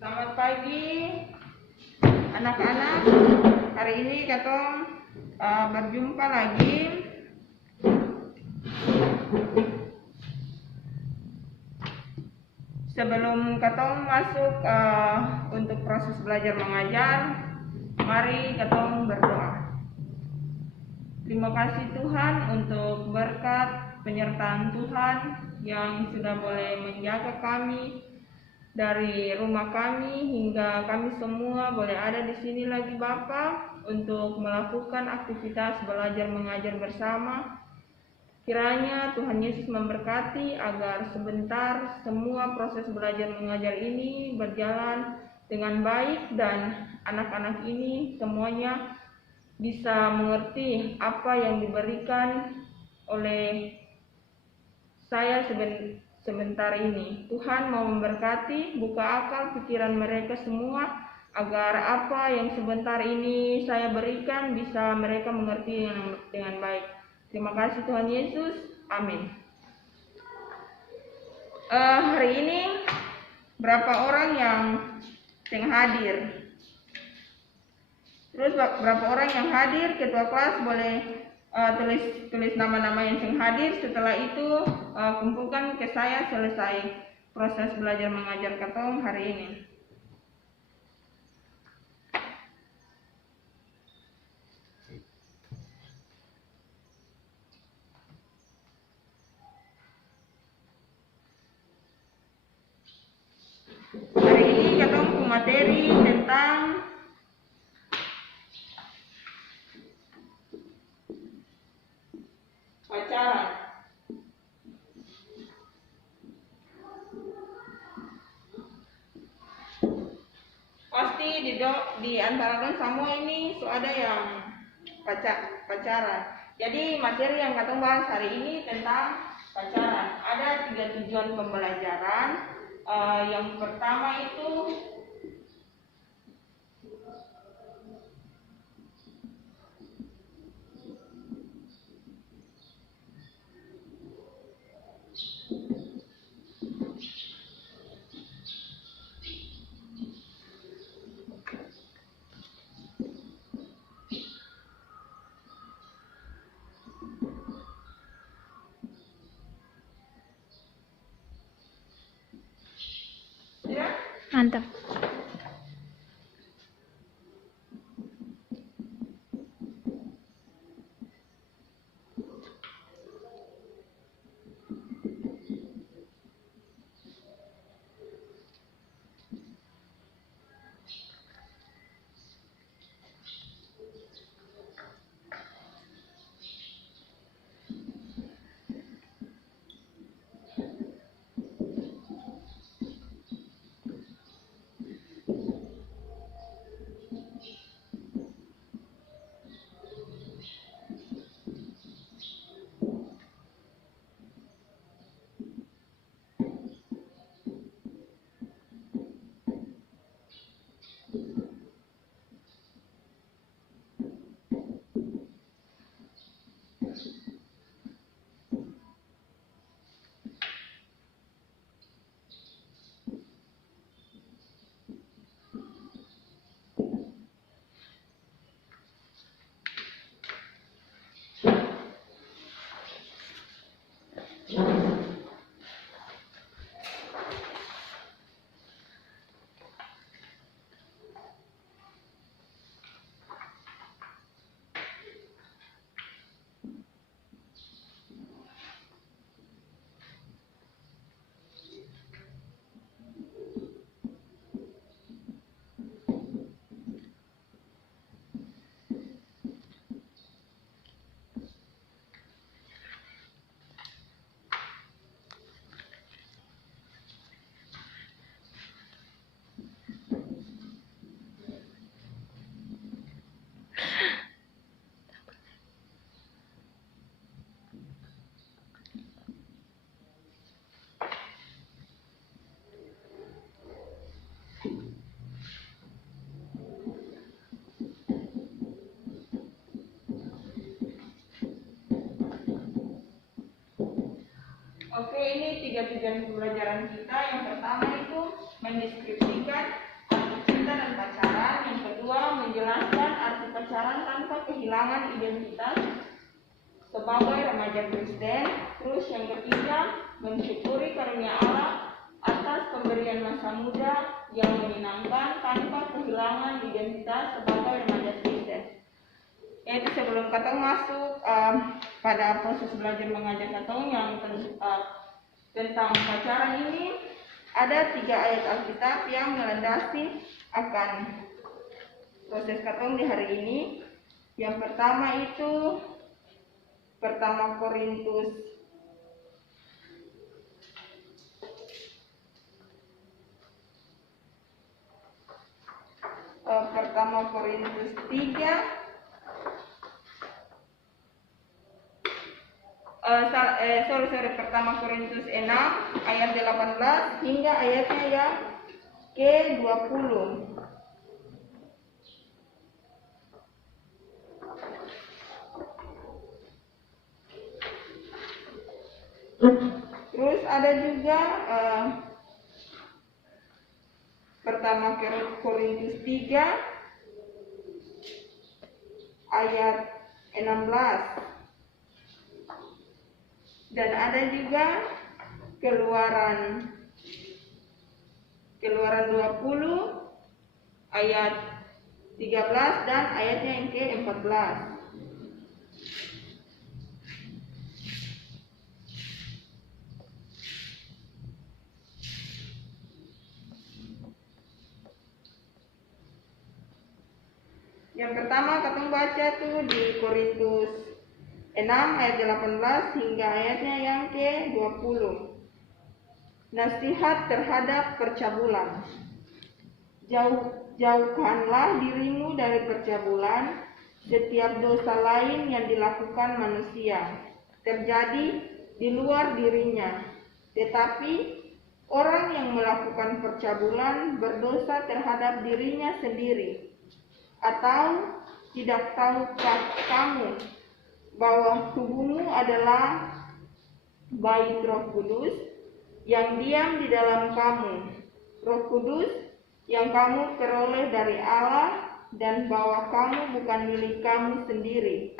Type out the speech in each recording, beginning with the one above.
Selamat pagi anak-anak. Hari ini katong berjumpa lagi. Sebelum katong masuk untuk proses belajar mengajar, mari katong berdoa. Terima kasih Tuhan untuk berkat penyertaan Tuhan yang sudah boleh menjaga kami dari rumah kami hingga kami semua boleh ada di sini lagi Bapa untuk melakukan aktivitas belajar mengajar bersama. Kiranya Tuhan Yesus memberkati agar sebentar semua proses belajar mengajar ini berjalan dengan baik dan anak-anak ini semuanya bisa mengerti apa yang diberikan oleh saya sebentar ini. Tuhan mau memberkati, buka akal pikiran mereka semua agar apa yang sebentar ini saya berikan bisa mereka mengerti dengan baik. Terima kasih Tuhan Yesus. Amin. Hari ini berapa orang yang hadir? Terus berapa orang yang hadir? Ketua kelas boleh tulis nama-nama yang hadir. Setelah itu kumpulkan ke saya selesai proses belajar mengajar katong hari ini. Hari ini katong materi tentang pacaran. Pasti di antara kalian semua ini ada yang pacaran. Jadi materi yang katong bahas hari ini tentang pacaran. Ada 3 tujuan pembelajaran. Yang pertama itu mantap. Oke, ini 3 tujuan pembelajaran kita. Yang pertama itu mendeskripsikan cinta dan pacaran. Yang kedua, menjelaskan arti pacaran tanpa kehilangan identitas sebagai remaja Kristen. Terus yang ketiga, mensyukuri karunia Allah atas pemberian masa muda yang menyenangkan tanpa kehilangan identitas sebagai remaja Kristen. Yaitu sebelum katong masuk pada proses belajar mengajar katong yang tentang pacaran ini, ada 3 ayat Alkitab yang melandasi akan proses katong di hari ini. Yang pertama itu Pertama Korintus 3 Pertama Korintus 6 ayat 18 hingga ayatnya yang ke-20. Terus ada juga Pertama Korintus 3 ayat 16. Dan ada juga Keluaran 20 ayat 13 dan ayatnya yang ke-14. Yang pertama katong baca tuh di Korintus 6 ayat 18 hingga ayatnya yang ke-20. Nasihat terhadap percabulan. Jauhkanlah dirimu dari percabulan. Setiap dosa lain yang dilakukan manusia terjadi di luar dirinya, tetapi orang yang melakukan percabulan berdosa terhadap dirinya sendiri. Atau tidak tahukah kamu bahwa tubuhmu adalah bait Roh Kudus yang diam di dalam kamu, Roh Kudus yang kamu peroleh dari Allah, dan bahwa kamu bukan milik kamu sendiri,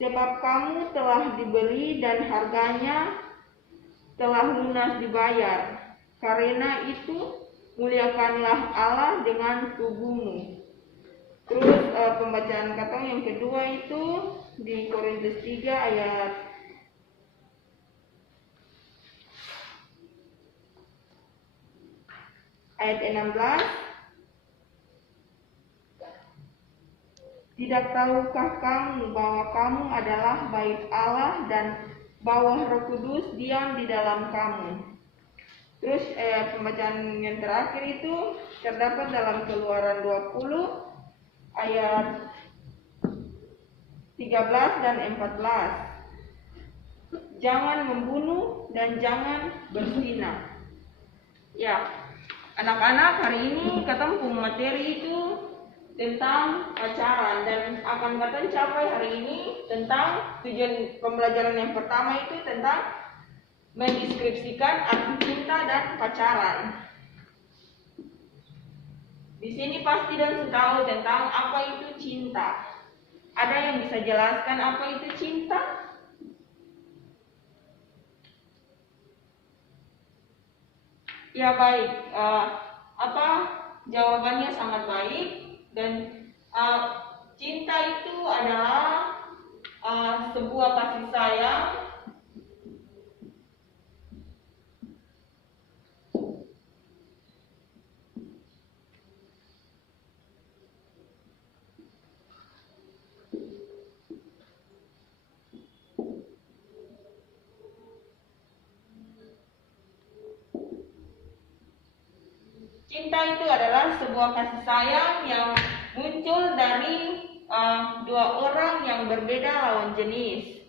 sebab kamu telah dibeli dan harganya telah lunas dibayar. Karena itu muliakanlah Allah dengan tubuhmu. Terus pembacaan katong yang kedua itu di Korintus 3 ayat 16. Tidak tahukah kamu bahwa kamu adalah bait Allah dan bahwa Roh Kudus diam di dalam kamu. Terus pembacaan yang terakhir itu terdapat dalam Keluaran 20 ayat 13 dan 14. Jangan membunuh dan jangan berzina. Ya, anak-anak, hari ini ketemu materi itu tentang pacaran, dan akan kita capai hari ini tentang tujuan pembelajaran yang pertama itu tentang mendeskripsikan arti cinta dan pacaran. Di sini pasti dan tahu tentang apa itu cinta. Ada yang bisa jelaskan apa itu cinta? Ya baik, jawabannya sangat baik, dan cinta itu adalah sebuah kasih sayang yang muncul dari dua orang yang berbeda lawan jenis.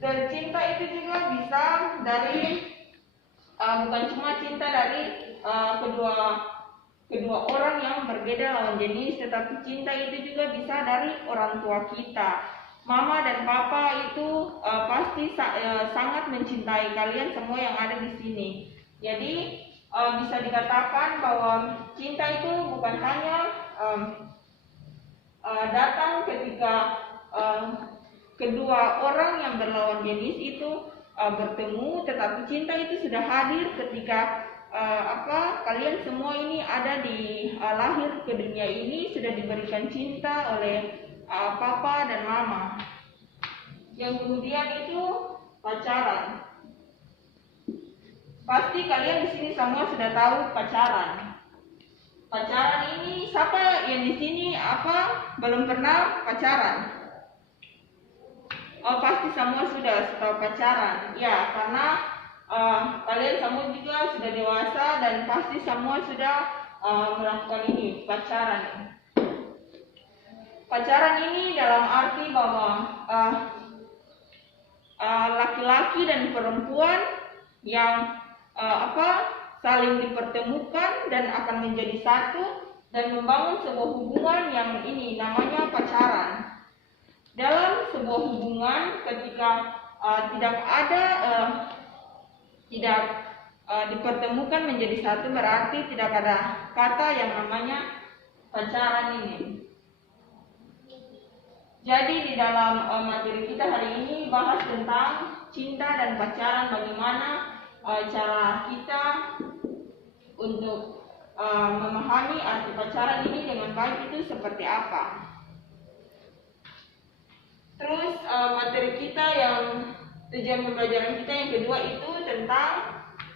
Dan cinta itu juga bisa dari bukan cuma cinta dari kedua orang yang berbeda lawan jenis, tetapi cinta itu juga bisa dari orang tua kita. Mama dan papa itu pasti sangat mencintai kalian semua yang ada di sini. Jadi bisa dikatakan bahwa cinta itu bukan hanya datang ketika kedua orang yang berlawan jenis itu bertemu, tetapi cinta itu sudah hadir ketika kalian semua ini ada di lahir ke dunia ini, sudah diberikan cinta oleh papa dan mama. Yang kemudian itu pacaran. Pasti kalian di sini semua sudah tahu pacaran. Pacaran ini, siapa yang di sini belum pernah pacaran? Pasti semua sudah tahu pacaran. Ya, karena kalian semua juga sudah dewasa dan pasti semua sudah melakukan ini, pacaran. Pacaran ini dalam arti bahwa laki-laki dan perempuan yang saling dipertemukan dan akan menjadi satu dan membangun sebuah hubungan yang ini namanya pacaran. Dalam sebuah hubungan ketika tidak dipertemukan menjadi satu, berarti tidak ada kata yang namanya pacaran ini. Jadi di dalam materi kita hari ini bahas tentang cinta dan pacaran, bagaimana cara kita untuk memahami arti pacaran ini dengan baik itu seperti apa. Terus materi kita yang tujuan pembelajaran kita yang kedua itu tentang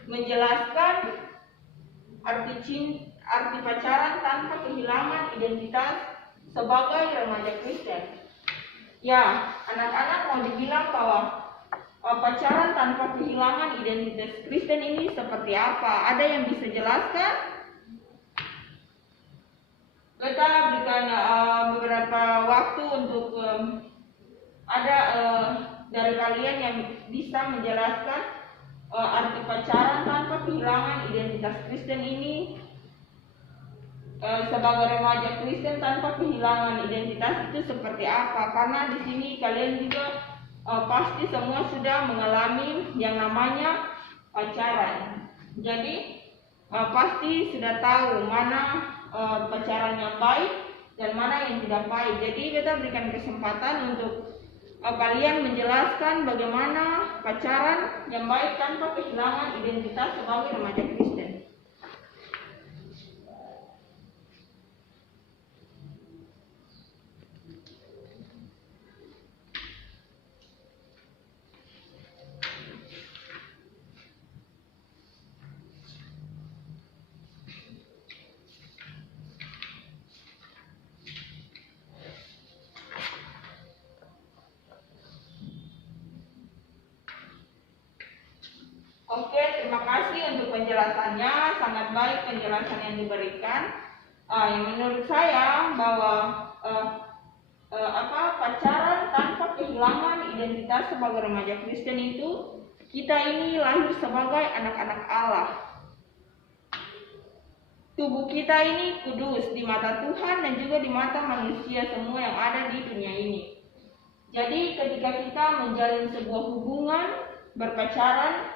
menjelaskan arti pacaran tanpa kehilangan identitas sebagai remaja Kristen. Ya, anak-anak mau dibilang bahwa pacaran tanpa kehilangan identitas Kristen ini seperti apa? Ada yang bisa jelaskan? Kita berikan beberapa waktu untuk ada dari kalian yang bisa menjelaskan arti pacaran tanpa kehilangan identitas Kristen ini sebagai remaja Kristen tanpa kehilangan identitas itu seperti apa? Karena di sini kalian juga pasti semua sudah mengalami yang namanya pacaran. Jadi pasti sudah tahu mana pacaran yang baik dan mana yang tidak baik. Jadi kita berikan kesempatan untuk kalian menjelaskan bagaimana pacaran yang baik tanpa kehilangan identitas sebagai remaja Kristen. Oke, terima kasih untuk penjelasannya, sangat baik penjelasan yang diberikan. Yang menurut saya bahwa pacaran tanpa kehilangan identitas sebagai remaja Kristen itu, kita ini lahir sebagai anak-anak Allah. Tubuh kita ini kudus di mata Tuhan dan juga di mata manusia semua yang ada di dunia ini. Jadi ketika kita menjalin sebuah hubungan berpacaran,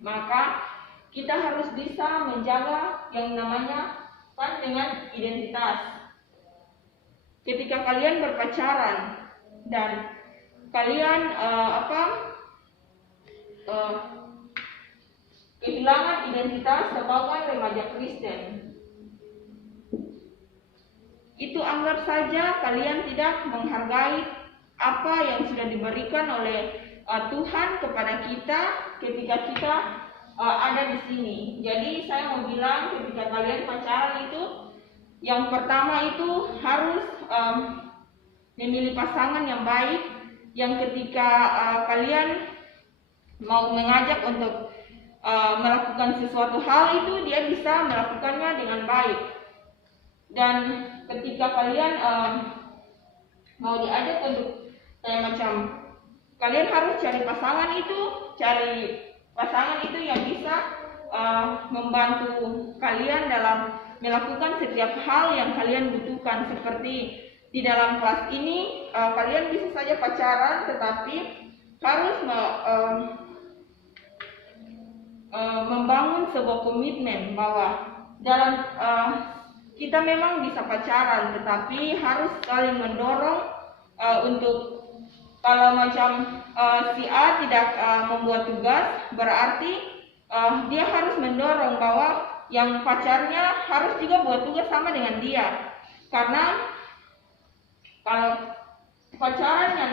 maka kita harus bisa menjaga yang namanya dengan identitas. Ketika kalian berpacaran dan kalian kehilangan identitas sebagai remaja Kristen, itu anggap saja kalian tidak menghargai apa yang sudah diberikan oleh Tuhan kepada kita ketika kita ada di sini. Jadi saya mau bilang ketika kalian pacaran itu, yang pertama itu harus memilih pasangan yang baik, yang ketika kalian mau mengajak untuk melakukan sesuatu hal itu dia bisa melakukannya dengan baik. Dan ketika kalian mau diajak untuk kayak macam kalian harus cari pasangan itu yang bisa membantu kalian dalam melakukan setiap hal yang kalian butuhkan. Seperti di dalam kelas ini kalian bisa saja pacaran, tetapi harus membangun sebuah komitmen bahwa dalam kita memang bisa pacaran, tetapi harus saling mendorong untuk kalau macam si A tidak membuat tugas, berarti dia harus mendorong bahwa yang pacarnya harus juga buat tugas sama dengan dia. Karena kalau pacaran yang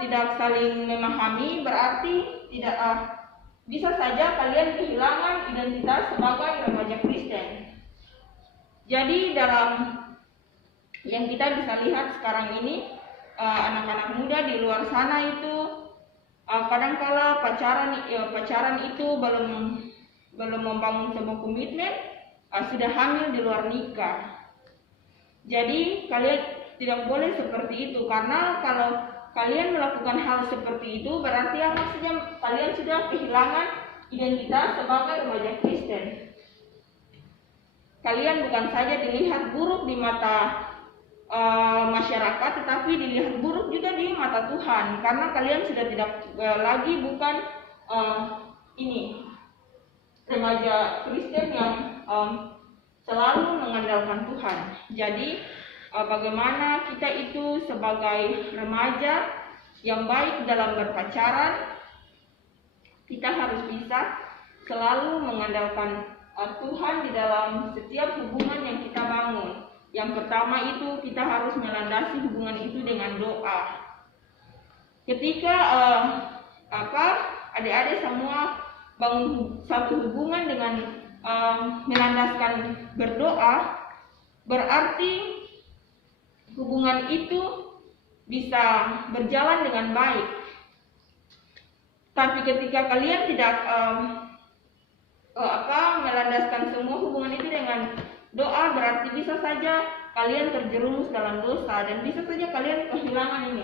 tidak saling memahami, berarti tidak bisa saja kalian kehilangan identitas sebagai remaja Kristen. Jadi dalam yang kita bisa lihat sekarang ini, anak-anak muda di luar sana itu kadangkala pacaran itu belum membangun sebuah komitmen, sudah hamil di luar nikah. Jadi kalian tidak boleh seperti itu, karena kalau kalian melakukan hal seperti itu berarti maksudnya kalian sudah kehilangan identitas sebagai remaja Kristen. Kalian bukan saja dilihat buruk di mata masyarakat, tetapi dilihat buruk juga di mata Tuhan, karena kalian sudah tidak lagi bukan remaja Kristen yang selalu mengandalkan Tuhan. Jadi bagaimana kita itu sebagai remaja yang baik dalam berpacaran, kita harus bisa selalu mengandalkan Tuhan di dalam setiap hubungan yang kita bangun. Yang pertama itu kita harus melandasi hubungan itu dengan doa. Ketika adik-adik semua bangun satu hubungan dengan melandaskan berdoa, berarti hubungan itu bisa berjalan dengan baik. Tapi ketika kalian tidak melandaskan semua hubungan itu dengan doa, berarti bisa saja kalian terjerumus dalam dosa dan bisa saja kalian kehilangan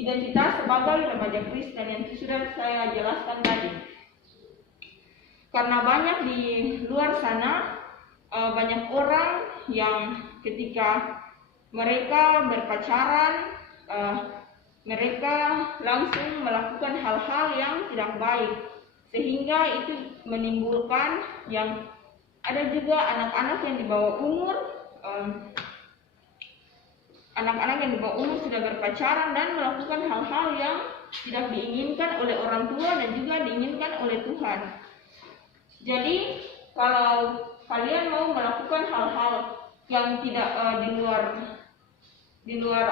identitas sebagai remaja Kristen yang sudah saya jelaskan tadi. Karena banyak di luar sana banyak orang yang ketika mereka berpacaran, mereka langsung melakukan hal-hal yang tidak baik, sehingga itu menimbulkan yang ada juga anak-anak yang di bawah umur, sudah berpacaran dan melakukan hal-hal yang tidak diinginkan oleh orang tua dan juga diinginkan oleh Tuhan. Jadi kalau kalian mau melakukan hal-hal yang tidak di luar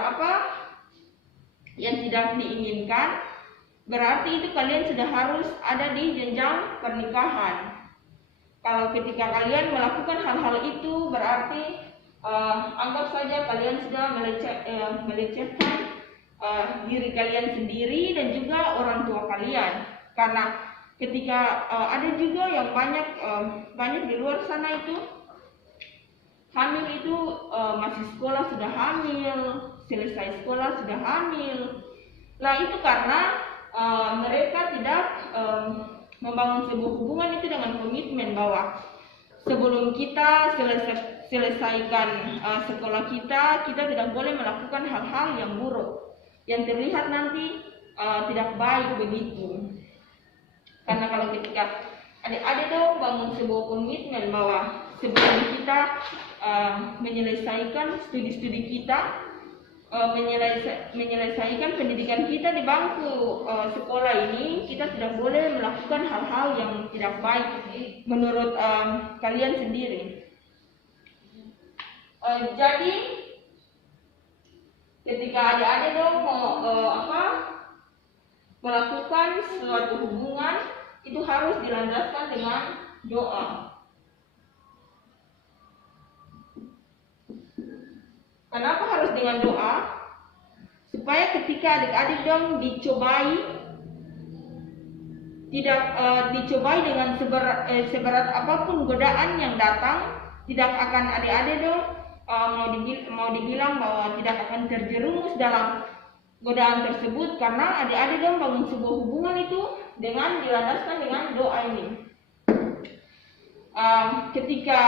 yang tidak diinginkan, berarti itu kalian sudah harus ada di jenjang pernikahan. Kalau ketika kalian melakukan hal-hal itu, berarti anggap saja kalian sudah melecehkan diri kalian sendiri dan juga orang tua kalian. Karena ketika ada juga yang banyak di luar sana itu hamil itu masih sekolah sudah hamil, selesai sekolah sudah hamil. Nah itu karena mereka tidak membangun sebuah hubungan itu dengan komitmen bahwa sebelum kita selesaikan sekolah kita tidak boleh melakukan hal-hal yang buruk, yang terlihat nanti tidak baik begitu. Karena kalau ketika adik-adik dong bangun sebuah komitmen bahwa sebelum kita menyelesaikan studi kita, menyelesaikan pendidikan kita di bangku sekolah ini, kita tidak boleh melakukan hal-hal yang tidak baik menurut kalian sendiri. Jadi ketika adik-adik dong mau melakukan suatu hubungan, itu harus dilandaskan dengan doa. Kenapa harus dengan doa? Supaya ketika adik-adik dong dicobai, tidak dicobai dengan seberat apapun godaan yang datang, tidak akan adik-adik dong mau dibilang bahwa tidak akan terjerumus dalam godaan tersebut, karena adik-adik dong bangun sebuah hubungan itu dengan dilandaskan dengan doa ini. Ketika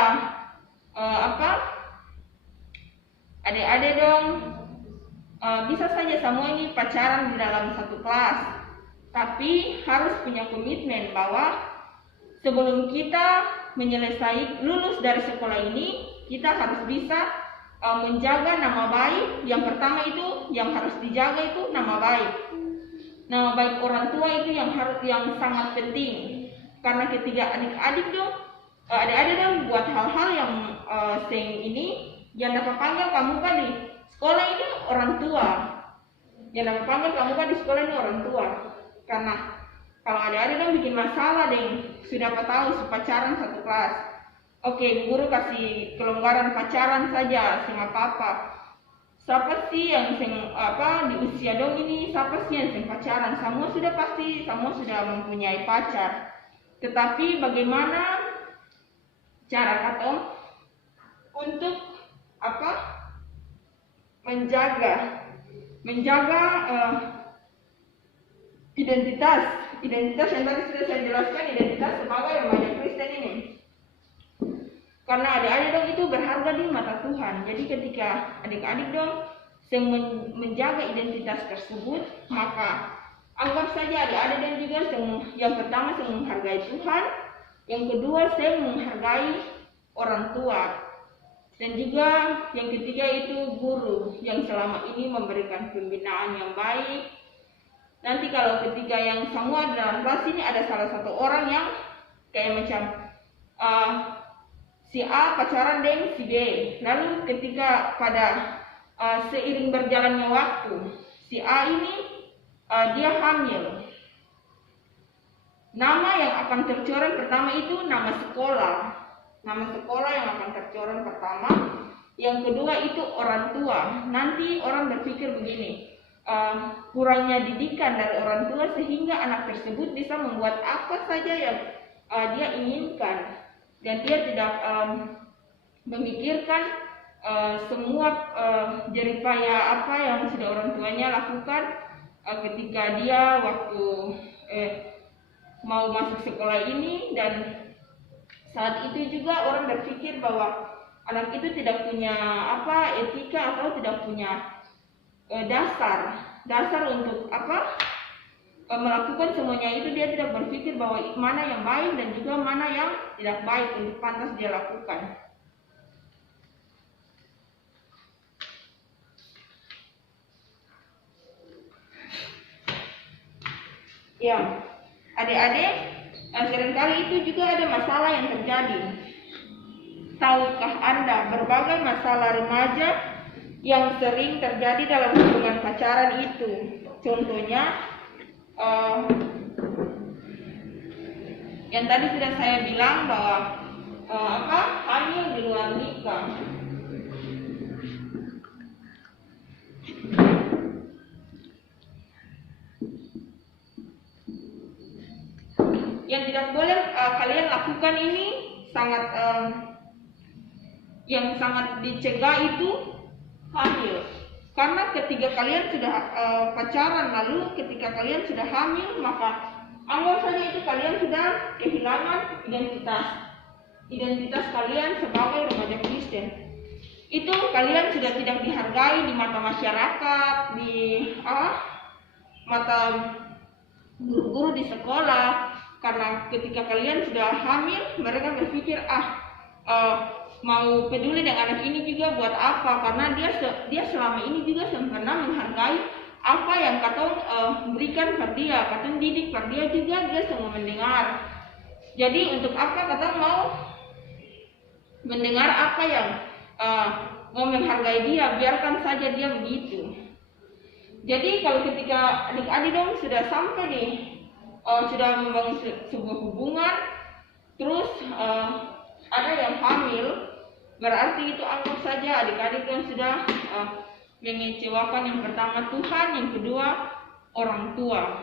adik-adik dong bisa saja semua ini pacaran di dalam satu kelas, tapi harus punya komitmen bahwa sebelum kita lulus dari sekolah ini, kita harus bisa menjaga nama baik. Yang pertama itu yang harus dijaga itu nama baik. Nama baik orang tua itu yang sangat penting. Karena ketika adik-adik dong buat hal-hal yang yang dapat panggil kamu kan di sekolah ini orang tua. Yang dapat panggil kamu kan di sekolah ini orang tua. Karena kalau adik-adik dong bikin masalah sudah tahu pacaran satu kelas. Oke, guru kasih kelonggaran pacaran saja, sing apa-apa. Siapa sih yang di usia dong ini, siapa sih yang pacaran? Semua sudah mempunyai pacar. Tetapi bagaimana cara katong untuk menjaga identitas yang tadi sudah saya jelaskan, identitas sebagai remaja Kristen ini. Karena adik-adik dong itu berharga di mata Tuhan. Jadi ketika adik-adik dong menjaga identitas tersebut, maka anggap saja adik-adik dong juga yang pertama menghargai Tuhan, yang kedua menghargai orang tua, dan juga yang ketiga itu guru yang selama ini memberikan pembinaan yang baik. Nanti kalau ketika yang semua dalam kelas ini ada salah satu orang yang kayak macam si A pacaran dengan si B, lalu ketika pada seiring berjalannya waktu si A ini dia hamil, nama yang akan tercoreng pertama itu nama sekolah yang akan tercoreng pertama. Yang kedua itu orang tua. Nanti orang berpikir begini, kurangnya didikan dari orang tua sehingga anak tersebut bisa membuat apa saja yang dia inginkan, dan dia tidak memikirkan semua jeripaya apa yang sudah orang tuanya lakukan ketika dia waktu mau masuk sekolah ini. Dan saat itu juga orang berpikir bahwa anak itu tidak punya etika atau tidak punya dasar untuk melakukan semuanya itu. Dia tidak berpikir bahwa mana yang baik dan juga mana yang tidak baik untuk pantas dia lakukan. Ya, adik-adik, seringkali itu juga ada masalah yang terjadi. Tahukah Anda berbagai masalah remaja yang sering terjadi dalam hubungan pacaran itu? Contohnya yang tadi sudah saya bilang bahwa hamil di luar nikah. Yang tidak boleh kalian lakukan ini yang sangat dicegah itu hamil. Karena ketika kalian sudah pacaran, lalu ketika kalian sudah hamil, maka anggap saja itu kalian sudah kehilangan identitas kalian sebagai remaja Kristen. Itu kalian sudah tidak dihargai di mata masyarakat, di mata guru-guru di sekolah. Karena ketika kalian sudah hamil, mereka berpikir mau peduli dengan anak ini juga buat apa? Karena dia selama ini juga pernah menghargai apa yang katong berikan pada dia, katong didik pada dia juga, dia semua mendengar. Jadi untuk apa katong mau mendengar apa yang mau menghargai dia? Biarkan saja dia begitu. Jadi kalau ketika adik-adik dong sudah sampai nih, sudah membangun sebuah hubungan, terus ada yang hamil, berarti itu anggap saja adik-adik yang sudah mengecewakan yang pertama Tuhan, yang kedua orang tua.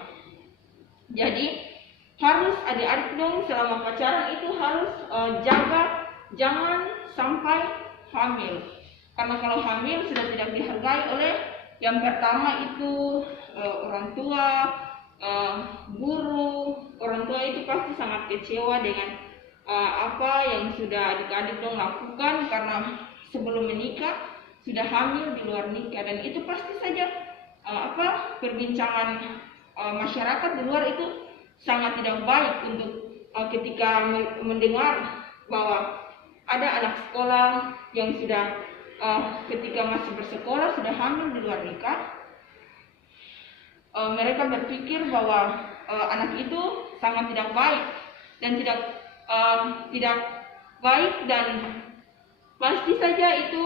Jadi harus adik-adik dong selama pacaran itu harus jaga jangan sampai hamil. Karena kalau hamil sudah tidak dihargai oleh yang pertama itu orang tua, guru. Orang tua itu pasti sangat kecewa dengan apa yang sudah adik-adik dong lakukan, karena sebelum menikah sudah hamil di luar nikah, dan itu pasti saja perbincangan masyarakat di luar itu sangat tidak baik untuk ketika mendengar bahwa ada anak sekolah yang sudah ketika masih bersekolah sudah hamil di luar nikah. Mereka berpikir bahwa anak itu sangat tidak baik dan tidak baik, dan pasti saja itu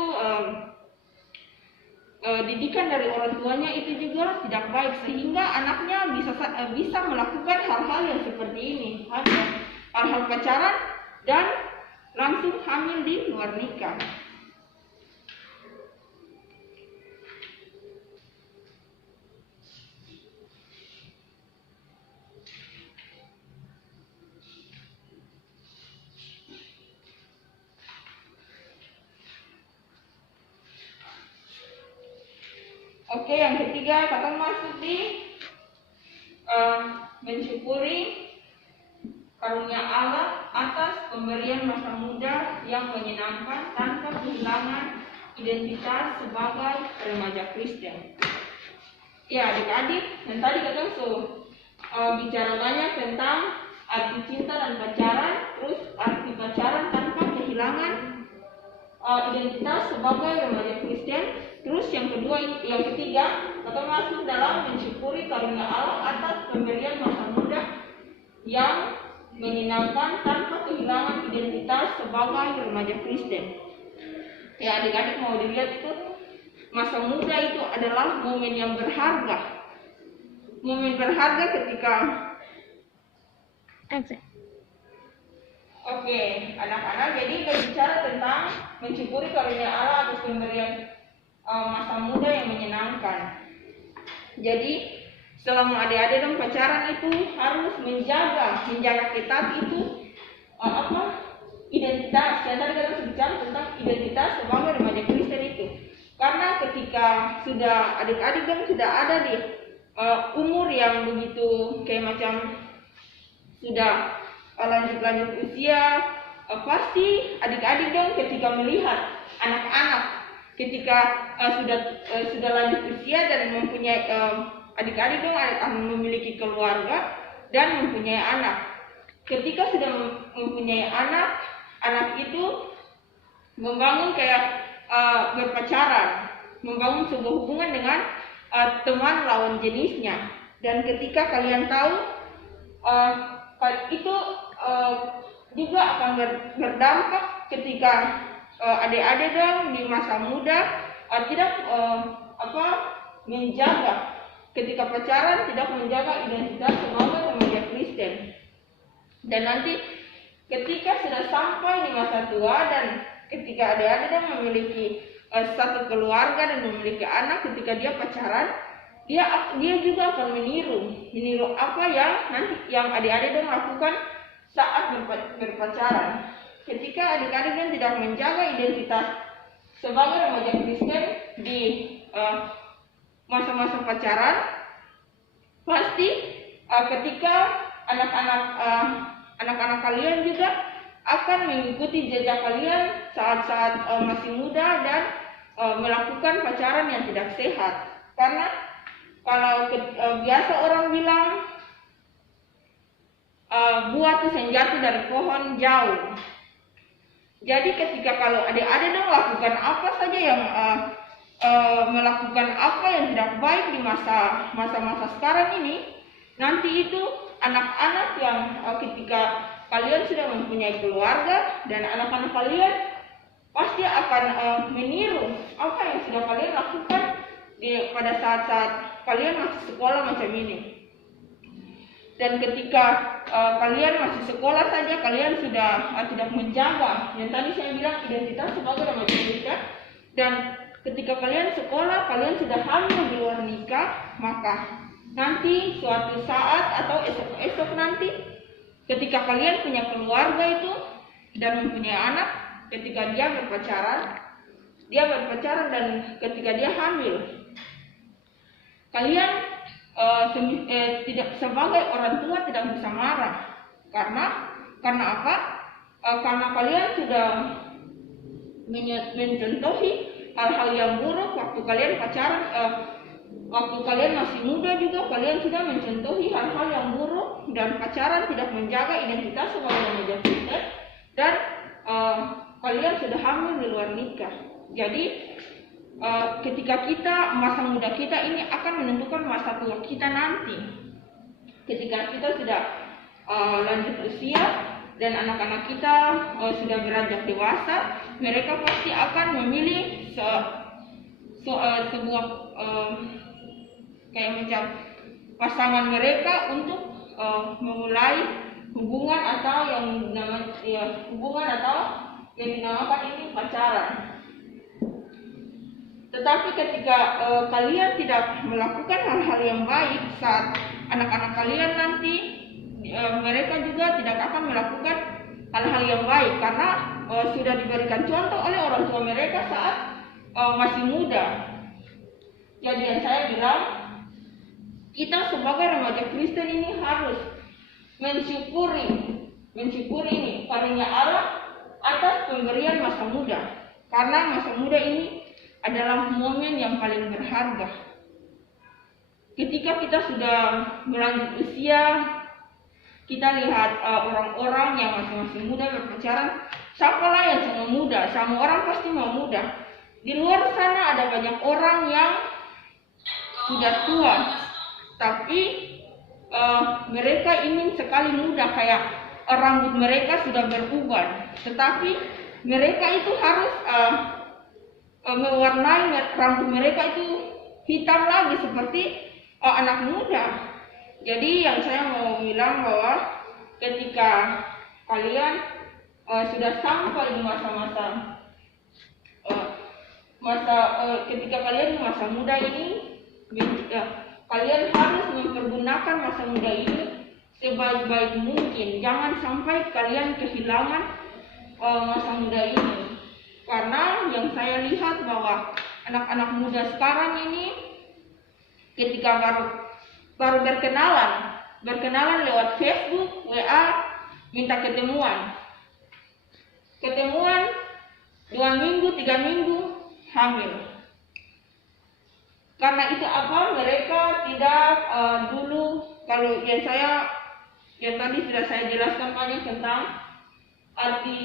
didikan dari orang tuanya itu juga tidak baik, sehingga anaknya bisa melakukan hal-hal yang seperti ini, hal-hal pacaran dan langsung hamil di luar nikah. Oke, yang ketiga kata masuk di mensyukuri karunia Allah atas pemberian masa muda yang menyenangkan tanpa kehilangan identitas sebagai remaja Kristen. Ya adik-adik, dan tadi kita bicara banyak tentang arti cinta dan pacaran, terus arti pacaran tanpa kehilangan identitas sebagai remaja Kristen. Terus yang ketiga, kita masuk dalam mensyukuri karunia Allah atas pemberian masa muda yang menyenangkan tanpa kehilangan identitas sebagai remaja Kristen. Ya adik-adik, mau dilihat itu masa muda itu adalah momen yang berharga. Momen berharga ketika Oke, anak-anak, jadi berbicara tentang mensyukuri karunia Allah atas pemberian masa muda yang menyenangkan. Jadi selama adik-adik dan pacaran itu harus menjaga ketat itu identitas. Dan tadi kita bicara tentang identitas sebagai remaja Kristen itu. Karena ketika sudah adik-adik dan sudah ada di umur yang begitu kayak macam sudah lanjut usia, pasti adik-adik dong ketika melihat anak-anak ketika sudah lanjut usia dan mempunyai adik-adik dong akan memiliki keluarga dan mempunyai anak. Ketika sudah mempunyai anak itu membangun kayak berpacaran, membangun sebuah hubungan dengan teman lawan jenisnya. Dan ketika kalian tahu itu juga akan berdampak ketika adik-adik dong di masa muda tidak menjaga, ketika pacaran tidak menjaga identitas sebagai remaja Kristen. Dan nanti ketika sudah sampai di masa tua dan ketika adik-adik dong memiliki satu keluarga dan memiliki anak, ketika dia pacaran, dia juga akan meniru apa yang nanti yang adik-adik dong lakukan saat berpacaran. Ketika adik-adik dan tidak menjaga identitas sebagai remaja Kristen di masa-masa pacaran, pasti ketika anak-anak kalian juga akan mengikuti jejak kalian saat-saat masih muda dan melakukan pacaran yang tidak sehat. Karena kalau biasa orang bilang buah itu jatuh dari pohon jauh. Jadi ketika kalau adik-adik dong lakukan apa saja yang melakukan apa yang tidak baik di masa-masa sekarang ini, nanti itu anak-anak yang ketika kalian sudah mempunyai keluarga dan anak-anak kalian pasti akan meniru apa yang sudah kalian lakukan pada saat-saat kalian masih sekolah macam ini. Dan ketika kalian masih sekolah saja kalian sudah tidak menjaga, yang tadi saya bilang identitas sebagai remaja Kristen, dan ketika kalian sekolah kalian sudah hamil di luar nikah, maka nanti suatu saat atau esok nanti ketika kalian punya keluarga itu dan mempunyai anak, ketika dia berpacaran dan ketika dia hamil, kalian tidak sebagai orang tua tidak bisa marah. Karena apa? Karena kalian sudah mencontohi hal-hal yang buruk waktu kalian pacaran, waktu kalian masih muda juga kalian sudah mencontohi hal-hal yang buruk dan pacaran, tidak menjaga identitas sebagai remaja Kristen, dan kalian sudah hamil di luar nikah. Jadi ketika kita, masa muda kita ini akan menentukan masa tua kita nanti. Ketika kita sudah lanjut usia dan anak-anak kita sudah beranjak dewasa, mereka pasti akan memilih sebuah kayak macam pasangan mereka untuk memulai hubungan atau yang namanya hubungan atau yang dinamakan ini pacaran. Tetapi ketika kalian tidak melakukan hal-hal yang baik saat anak-anak kalian nanti, mereka juga tidak akan melakukan hal-hal yang baik karena sudah diberikan contoh oleh orang tua mereka saat masih muda. Jadi yang saya bilang, kita sebagai remaja Kristen ini harus mensyukuri ini karunia Allah atas pemberian masa muda, karena masa muda ini adalah momen yang paling berharga. Ketika kita sudah berlanjut usia, kita lihat orang-orang yang masih muda berpacaran, siapalah yang sangat muda, semua orang pasti mau muda. Di luar sana ada banyak orang yang sudah tua, tapi mereka ingin sekali muda, kayak rambut mereka sudah beruban, tetapi mereka itu harus mewarnai rambut mereka itu hitam lagi seperti anak muda. Jadi yang saya mau bilang bahwa ketika kalian sudah sampai di ketika kalian di masa muda ini, kalian harus mempergunakan masa muda ini sebaik-baik mungkin. Jangan sampai kalian kehilangan masa muda ini. Karena yang saya lihat bahwa anak-anak muda sekarang ini ketika baru berkenalan lewat Facebook, WA, minta ketemuan 2 minggu, 3 minggu, hamil. Karena itu apa? Mereka tidak dulu, kalau yang tadi sudah saya jelaskan banyak tentang arti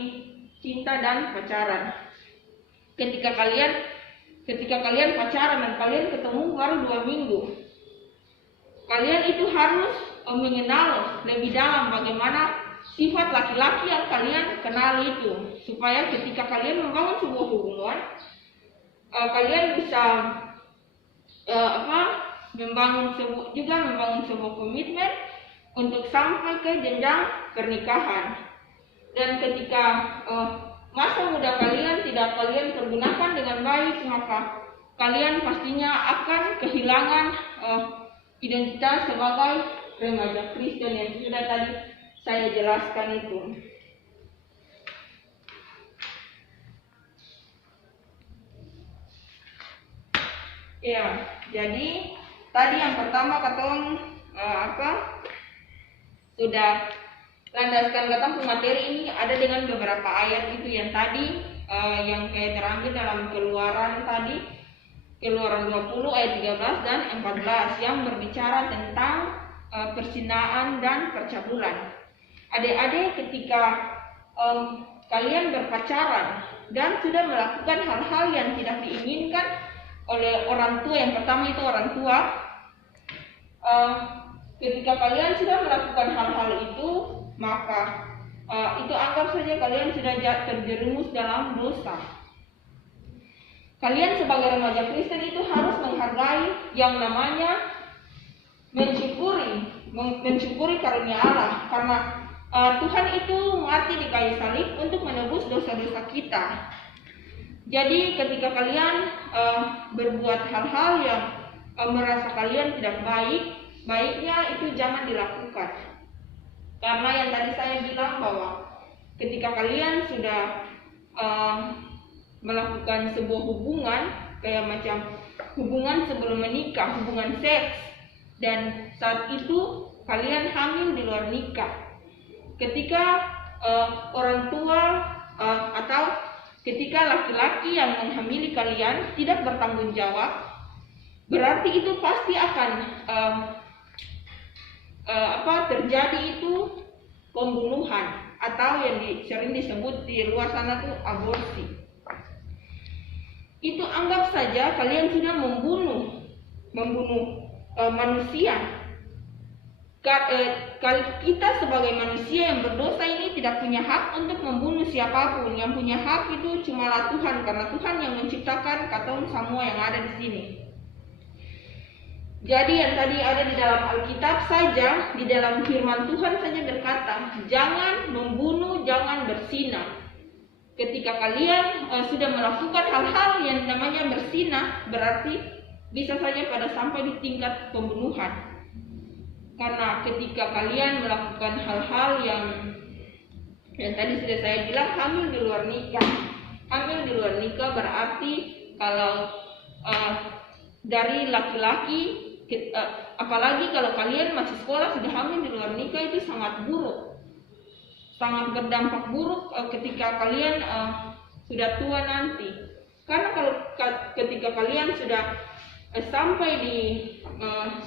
cinta dan pacaran. Ketika kalian pacaran dan kalian ketemu baru 2 minggu, kalian itu harus mengenal lebih dalam bagaimana sifat laki-laki yang kalian kenal itu, supaya ketika kalian membangun sebuah hubungan, kalian bisa membangun sebuah komitmen untuk sampai ke jenjang pernikahan. Dan ketika masa muda kalian tidak kalian pergunakan dengan baik, maka kalian pastinya akan kehilangan identitas sebagai remaja Kristen yang sudah tadi saya jelaskan itu. Ya, jadi tadi yang pertama katong sudah landaskan katong materi ini ada dengan beberapa ayat itu yang tadi yang kayak terambil dalam Keluaran 20 ayat 13 dan 14 yang berbicara tentang perzinaan dan percabulan. Adik-adik, ketika kalian berpacaran dan sudah melakukan hal-hal yang tidak diinginkan oleh orang tua, yang pertama itu orang tua, ketika kalian sudah melakukan hal-hal itu, maka itu anggap saja kalian sudah terjerumus dalam dosa. Kalian sebagai remaja Kristen itu harus menghargai yang namanya mensyukuri karunia Allah, karena Tuhan itu mati di kayu salib untuk menebus dosa-dosa kita. Jadi ketika kalian berbuat hal-hal yang merasa kalian tidak baik, baiknya itu jangan dilakukan. Karena yang tadi saya bilang bahwa ketika kalian sudah melakukan sebuah hubungan, kayak macam hubungan sebelum menikah, hubungan seks, dan saat itu kalian hamil di luar nikah. Ketika orang tua atau ketika laki-laki yang menghamili kalian tidak bertanggung jawab, berarti itu pasti akan terjadi itu pembunuhan atau yang sering disebut di luar sana tuh aborsi. Itu anggap saja kalian sudah membunuh manusia. Kita sebagai manusia yang berdosa ini tidak punya hak untuk membunuh siapapun. Yang punya hak itu cumalah Tuhan, karena Tuhan yang menciptakan kalian semua yang ada di sini. Jadi yang tadi ada di dalam Alkitab saja, di dalam firman Tuhan saja berkata, jangan membunuh, jangan berzinah. Ketika kalian sudah melakukan hal-hal yang namanya berzinah, berarti bisa saja pada sampai di tingkat pembunuhan. Karena ketika kalian melakukan hal-hal yang tadi sudah saya bilang, hamil di luar nikah. Hamil di luar nikah berarti kalau dari laki-laki, apalagi kalau kalian masih sekolah sudah hamil di luar nikah, itu sangat buruk, sangat berdampak buruk ketika kalian sudah tua nanti. Karena kalau ketika kalian sudah sampai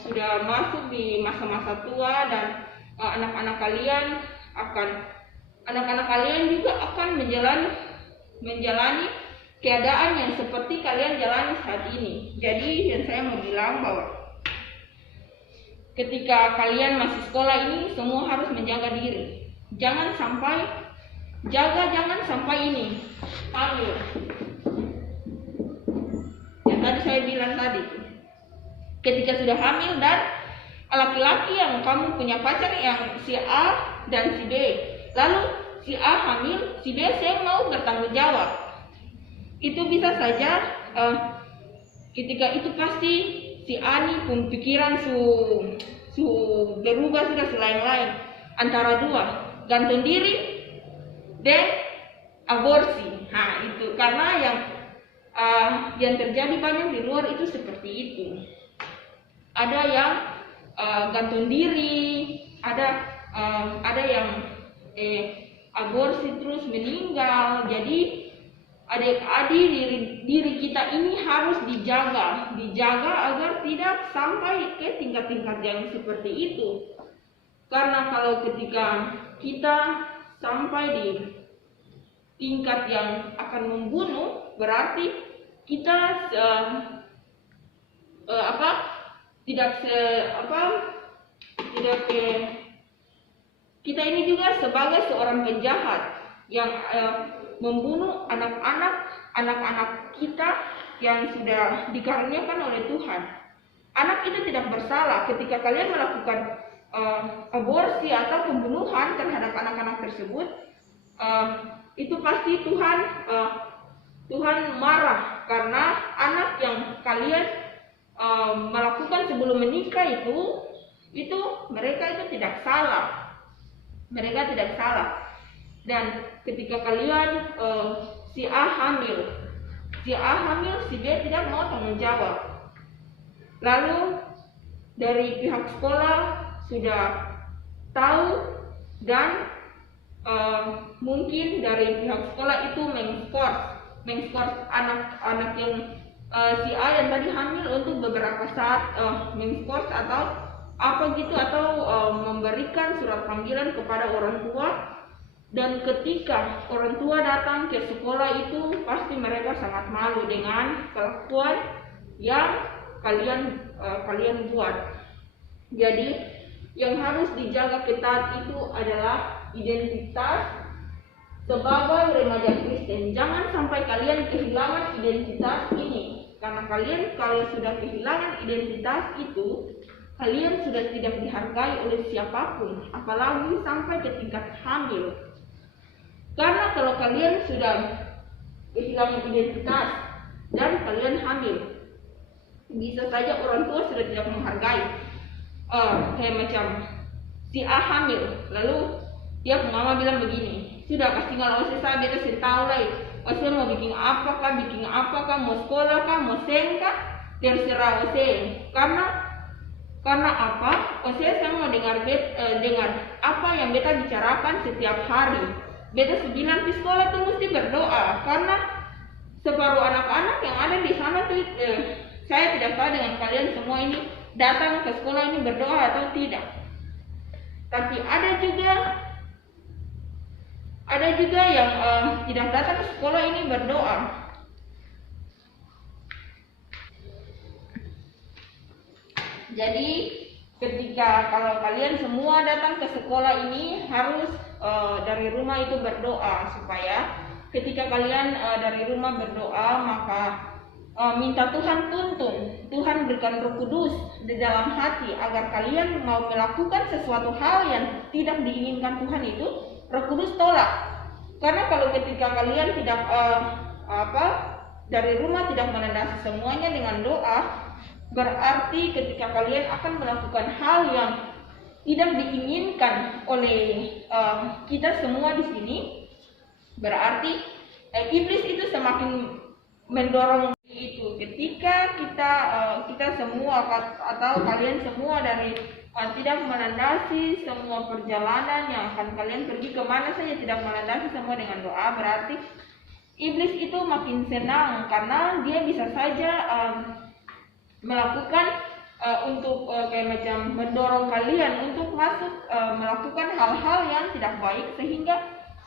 sudah masuk di masa-masa tua, dan anak-anak kalian juga akan menjalani keadaan yang seperti kalian jalani saat ini. Jadi yang saya mau bilang bahwa ketika kalian masih sekolah ini semua harus menjaga diri. Jangan sampai ini hamil. Yang tadi saya bilang tadi, ketika sudah hamil dan laki-laki yang kamu punya pacar yang si A dan si B, lalu si A hamil, si B saya mau bertanggung jawab. Itu bisa saja ketika itu pasti si A nih pemikiran su berubah sudah selain-lain antara dua, gantung diri dan aborsi. Nah itu karena yang terjadi banyak di luar itu seperti itu. Ada yang gantung diri, ada yang aborsi terus meninggal. Jadi adik-adik diri kita ini harus dijaga agar tidak sampai ke tingkat-tingkat yang seperti itu. Karena kalau ketika kita sampai di tingkat yang akan membunuh, berarti kita kita ini juga sebagai seorang penjahat yang membunuh anak-anak kita yang sudah dikaruniakan oleh Tuhan. Anak itu tidak bersalah. Ketika kalian melakukan aborsi atau pembunuhan terhadap anak-anak tersebut, itu pasti Tuhan marah, karena anak yang kalian melakukan sebelum menikah itu mereka itu tidak salah. Mereka tidak salah. Dan ketika kalian si A hamil, si B tidak mau tanggung jawab. Lalu dari pihak sekolah sudah tahu, dan mungkin dari pihak sekolah itu mengskors anak-anak yang si A yang tadi hamil untuk beberapa saat, mengskors atau apa gitu, atau memberikan surat panggilan kepada orang tua. Dan ketika orang tua datang ke sekolah itu pasti mereka sangat malu dengan kelakuan yang kalian buat. Jadi yang harus dijaga ketat itu adalah identitas sebagai remaja Kristen. Jangan sampai kalian kehilangan identitas ini, karena kalian kalau sudah kehilangan identitas itu, kalian sudah tidak dihargai oleh siapapun, apalagi sampai ke tingkat hamil. Karena kalau kalian sudah kehilangan identitas dan kalian hamil, bisa saja orang tua sudah tidak menghargai. Kayak macam si A hamil, lalu dia mama bilang begini, sudah kasih tinggal ose saya beta tahu lah, ose mau bikin apakah, mau sekolah kah, mau seng kah, terserah ose. Karena apa? Ose saya mau dengar apa yang beta bicarakan setiap hari. beta bilang di sekolah tuh mesti berdoa, karena separuh anak-anak yang ada di sana tuh saya tidak tahu dengan kalian semua ini datang ke sekolah ini berdoa atau tidak. Tapi ada juga yang tidak datang ke sekolah ini berdoa. Jadi ketika kalau kalian semua datang ke sekolah ini harus dari rumah itu berdoa, supaya ketika kalian dari rumah berdoa maka minta Tuhan tuntun, Tuhan berikan Roh Kudus di dalam hati agar kalian mau melakukan sesuatu hal yang tidak diinginkan Tuhan itu, Roh Kudus tolak. Karena kalau ketika kalian tidak dari rumah tidak melandasi semuanya dengan doa, berarti ketika kalian akan melakukan hal yang tidak diinginkan oleh kita semua di sini, berarti iblis itu semakin mendorong itu. Ketika kita semua atau kalian semua dari tidak melandasi semua perjalanan yang akan kalian pergi kemana saja, tidak melandasi semua dengan doa, berarti iblis itu makin senang karena dia bisa saja melakukan untuk kayak macam mendorong kalian untuk masuk melakukan hal-hal yang tidak baik, sehingga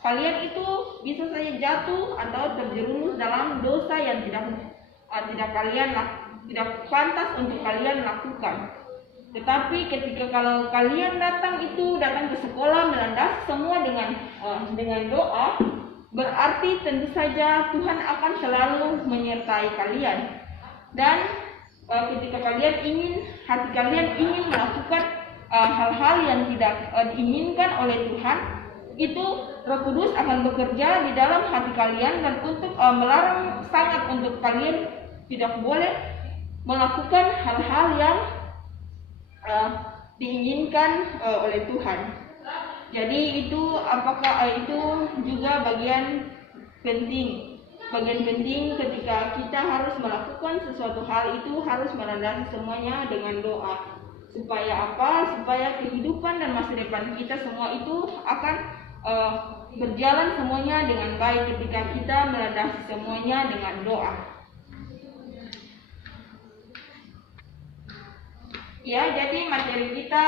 kalian itu bisa saja jatuh atau terjerumus dalam dosa yang tidak pantas untuk kalian lakukan. Tetapi ketika kalau kalian datang ke sekolah melandasi semua dengan doa, berarti tentu saja Tuhan akan selalu menyertai kalian. Dan ketika hati kalian ingin melakukan hal-hal yang tidak diinginkan oleh Tuhan, itu Roh Kudus akan bekerja di dalam hati kalian dan untuk melarang sangat untuk kalian tidak boleh melakukan hal-hal yang diinginkan oleh Tuhan. Jadi itu itu juga bagian penting ketika kita harus melakukan sesuatu hal itu harus melandasi semuanya dengan doa. Supaya supaya kehidupan dan masa depan kita semua itu akan berjalan semuanya dengan baik ketika kita melandasi semuanya dengan doa. Ya, jadi materi kita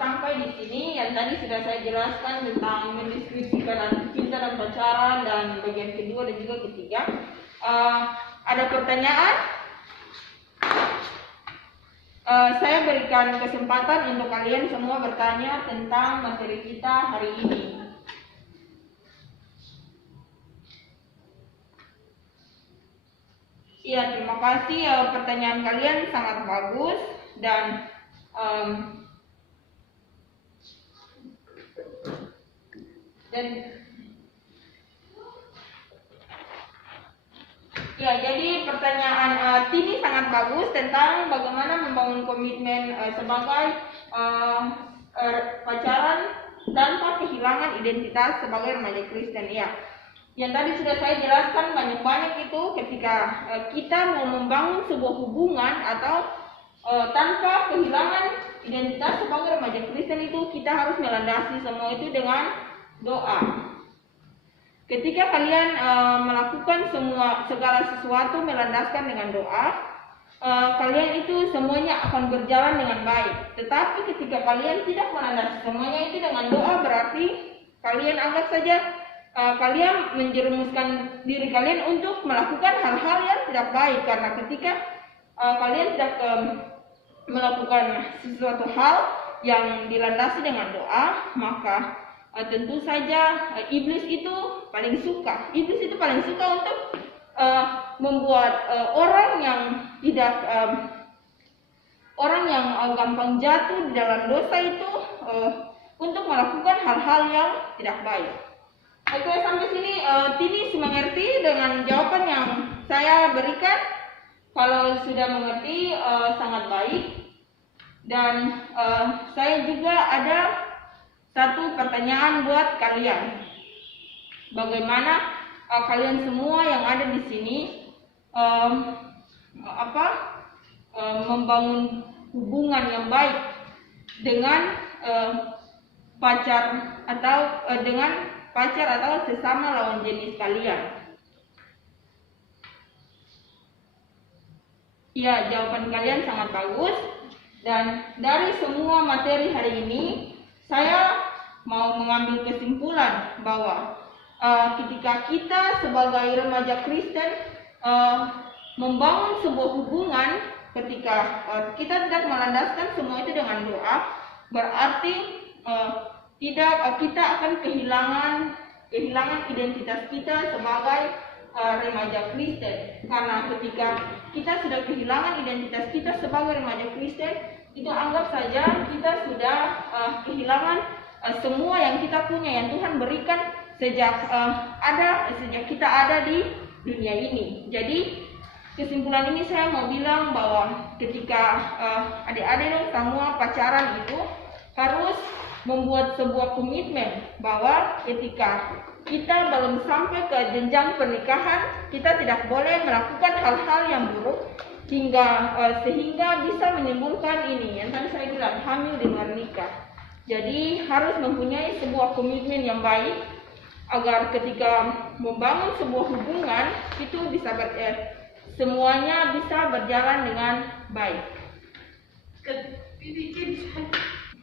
sampai di sini. Yang tadi sudah saya jelaskan tentang mendeskripsikan arti cinta dan pacaran, dan bagian kedua dan juga ketiga. Ada pertanyaan? Saya berikan kesempatan untuk kalian semua bertanya tentang materi kita hari ini. Ya, terima kasih. Pertanyaan kalian sangat bagus. Dan ya, jadi pertanyaan Tini sangat bagus tentang bagaimana membangun komitmen sebagai pacaran tanpa kehilangan identitas sebagai remaja Kristen. Ya, yang tadi sudah saya jelaskan banyak-banyak itu ketika kita mau membangun sebuah hubungan atau tanpa kehilangan identitas sebagai remaja Kristen itu kita harus melandasi semua itu dengan doa. Ketika kalian melakukan segala sesuatu melandaskan dengan doa, kalian itu semuanya akan berjalan dengan baik. Tetapi ketika kalian tidak melandasi semuanya itu dengan doa, berarti kalian anggap saja kalian menjerumuskan diri kalian untuk melakukan hal-hal yang tidak baik. Karena ketika kalian tidak melakukan sesuatu hal yang dilandasi dengan doa, maka tentu saja iblis itu paling suka untuk membuat orang yang gampang jatuh di dalam dosa itu untuk melakukan hal-hal yang tidak baik. Oke, sampai sini Tini mengerti dengan jawaban yang saya berikan. Kalau sudah mengerti sangat baik. Dan saya juga ada satu pertanyaan buat kalian. Bagaimana kalian semua yang ada di sini membangun hubungan yang baik dengan pacar atau dengan pacar atau sesama lawan jenis kalian? Ya, jawaban kalian sangat bagus. Dan dari semua materi hari ini, saya mau mengambil kesimpulan bahwa ketika kita sebagai remaja Kristen membangun sebuah hubungan, ketika kita tidak melandaskan semua itu dengan doa, berarti kita akan kehilangan identitas kita sebagai remaja Kristen. Karena ketika kita sudah kehilangan identitas kita sebagai remaja Kristen, itu anggap saja kita sudah kehilangan semua yang kita punya, yang Tuhan berikan sejak kita ada di dunia ini. Jadi kesimpulan ini saya mau bilang bahwa ketika adik-adik semua pacaran itu harus membuat sebuah komitmen bahwa ketika kita belum sampai ke jenjang pernikahan, kita tidak boleh melakukan hal-hal yang buruk sehingga bisa menimbulkan ini yang tadi saya bilang, hamil di luar nikah. Jadi harus mempunyai sebuah komitmen yang baik agar ketika membangun sebuah hubungan itu bisa semuanya bisa berjalan dengan baik.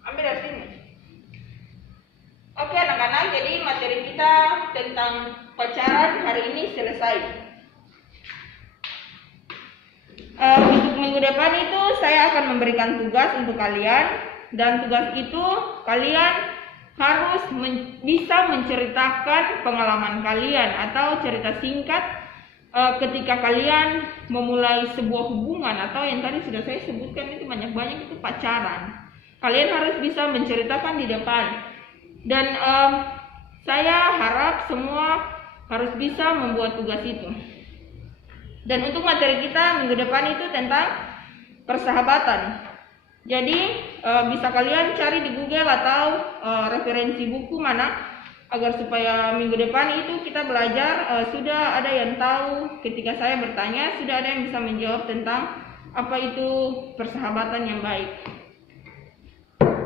Ambil dari sini. Oke anak-anak, jadi materi kita tentang pacaran hari ini selesai. Untuk minggu depan itu saya akan memberikan tugas untuk kalian, dan tugas itu kalian harus bisa menceritakan pengalaman kalian atau cerita singkat ketika kalian memulai sebuah hubungan atau yang tadi sudah saya sebutkan itu banyak-banyak itu pacaran. Kalian harus bisa menceritakan di depan. Dan saya harap semua harus bisa membuat tugas itu. Dan untuk materi kita minggu depan itu tentang persahabatan. Jadi bisa kalian cari di Google atau referensi buku mana agar supaya minggu depan itu kita belajar. Sudah ada yang tahu ketika saya bertanya, sudah ada yang bisa menjawab tentang apa itu persahabatan yang baik.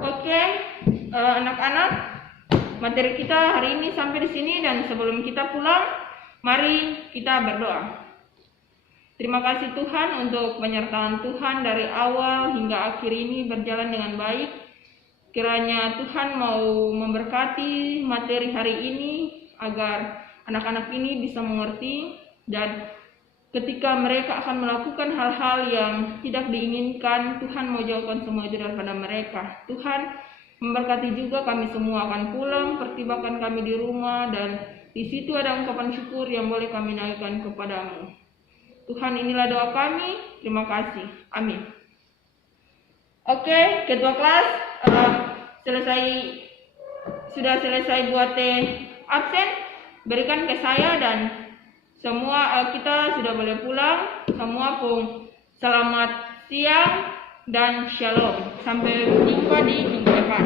Oke, anak-anak. Materi kita hari ini sampai di sini, dan sebelum kita pulang, mari kita berdoa. Terima kasih Tuhan untuk penyertaan Tuhan dari awal hingga akhir ini berjalan dengan baik. Kiranya Tuhan mau memberkati materi hari ini agar anak-anak ini bisa mengerti, dan ketika mereka akan melakukan hal-hal yang tidak diinginkan, Tuhan mau jauhkan semua itu daripada mereka. Tuhan memberkati juga kami semua akan pulang, pertibakan kami di rumah, dan di situ ada ungkapan syukur yang boleh kami naikkan kepadamu. Tuhan, inilah doa kami. Terima kasih. Amin. Oke, ketua kelas sudah selesai buat absen, berikan ke saya, dan semua kita sudah boleh pulang. Semua pun selamat siang dan shalom. Sampai jumpa di minggu depan.